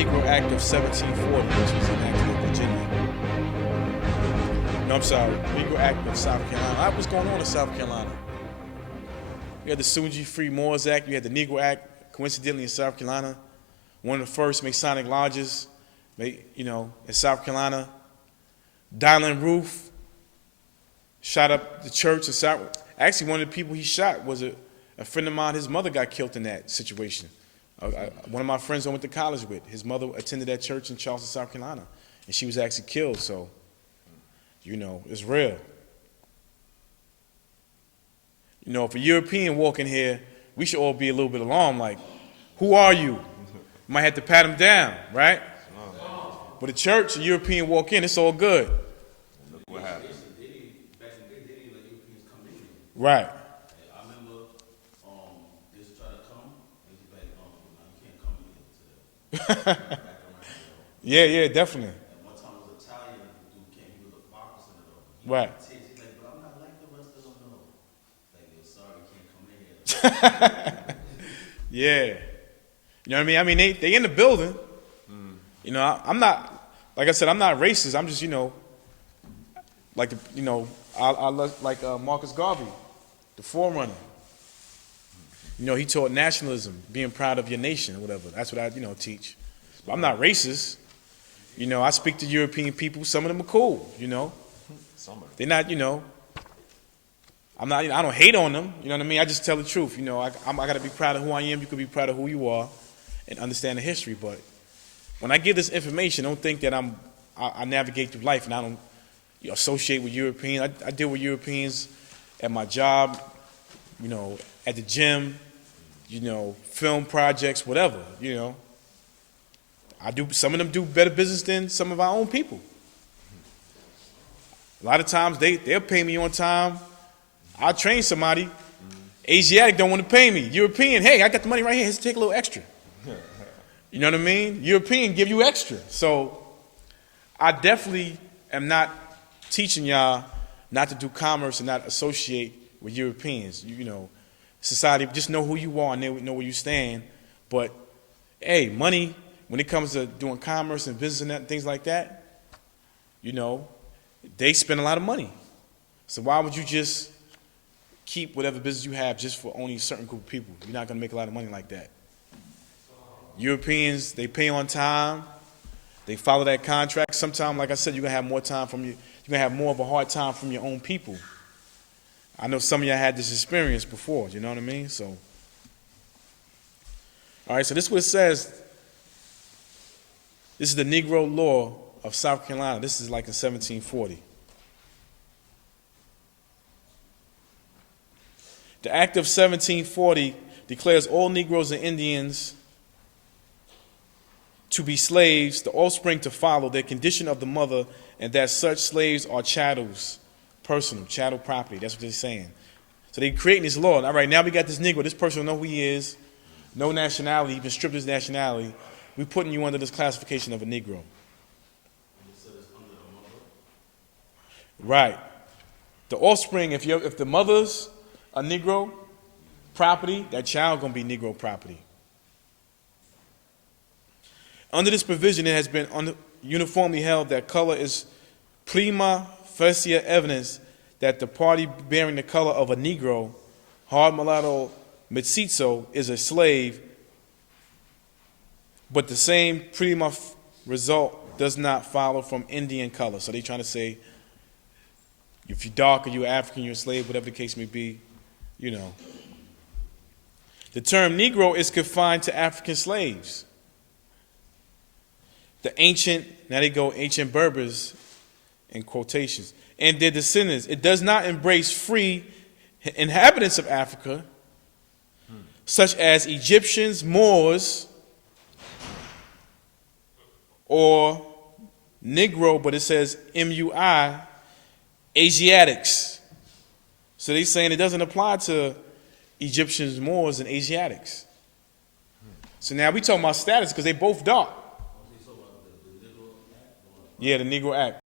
Negro Act of 1740, which was enacted in Virginia. No, I'm sorry, Negro Act of South Carolina. What's going on in South Carolina? You had the Soon-G Free Moors Act. You had the Negro Act, coincidentally in South Carolina. One of the first Masonic lodges, in South Carolina. Dylan Roof shot up the church in South. Actually, one of the people he shot was a friend of mine. His mother got killed in that situation. One of my friends I went to college with, his mother attended that church in Charleston, South Carolina, and she was actually killed. So, it's real. If a European walk in here, we should all be a little bit alarmed, like, who are you? Might have to pat him down, right? But a church, a European walk in, it's all good. Look what happened. Right. I remember they used to try to come, and he's like, no, you can't come here today. Yeah, definitely. And one time was an Italian dude came, he was a Baptist in it all. Right. He's like, but I'm not like the rest of them, no. Like, yo, sorry, you can't come in here. Yeah. You know what I mean? They in the building. I'm not, like I said, I'm not racist. I'm just, like Marcus Garvey, the forerunner. He taught nationalism, being proud of your nation or whatever. That's what I, teach. But I'm not racist. I speak to European people. Some of them are cool, They're not, I don't hate on them. You know what I mean? I just tell the truth. I got to be proud of who I am. You could be proud of who you are and understand the history. But when I give this information, don't think that I navigate through life and I don't associate with Europeans. I deal with Europeans at my job, at the gym, film projects, whatever, Some of them do better business than some of our own people. A lot of times they'll pay me on time. I'll train somebody. Asiatic don't want to pay me. European, hey, I got the money right here. Let's take a little extra. You know what I mean? European give you extra. So I definitely am not teaching y'all not to do commerce and not associate with Europeans. Society, just know who you are and know where you stand. But, hey, money, when it comes to doing commerce and business and things like that, they spend a lot of money. So why would you just keep whatever business you have just for only a certain group of people? You're not going to make a lot of money like that. Europeans, they pay on time. They follow that contract. Sometimes, like I said, you're going to have more time from you. You're going to have more of a hard time from your own people. I know some of y'all had this experience before. You know what I mean? So, all right, so this is what it says. This is the Negro law of South Carolina. This is like in 1740. The Act of 1740 declares all Negroes and Indians to be slaves, the offspring to follow, their condition of the mother, and that such slaves are chattels, personal, chattel property. That's what they're saying. So they're creating this law. All right, now we got this Negro. This person will know who he is, no nationality, he's been stripped his nationality. We're putting you under this classification of a Negro. Right. The offspring, if the mother's a Negro property, that child going to be Negro property. Under this provision, it has been uniformly held that color is prima facie evidence that the party bearing the color of a Negro, hard mulatto, mestizo, is a slave, but the same prima result does not follow from Indian color. So they're trying to say, if you're dark or you're African, you're a slave, whatever the case may be, The term Negro is confined to African slaves. The ancient Berbers, in quotations, and their descendants. It does not embrace free inhabitants of Africa, such as Egyptians, Moors, or Negro, but it says MUI, Asiatics. So they're saying it doesn't apply to Egyptians, Moors, and Asiatics. So now we talking about status because they both dark. Yeah, the Negro Act.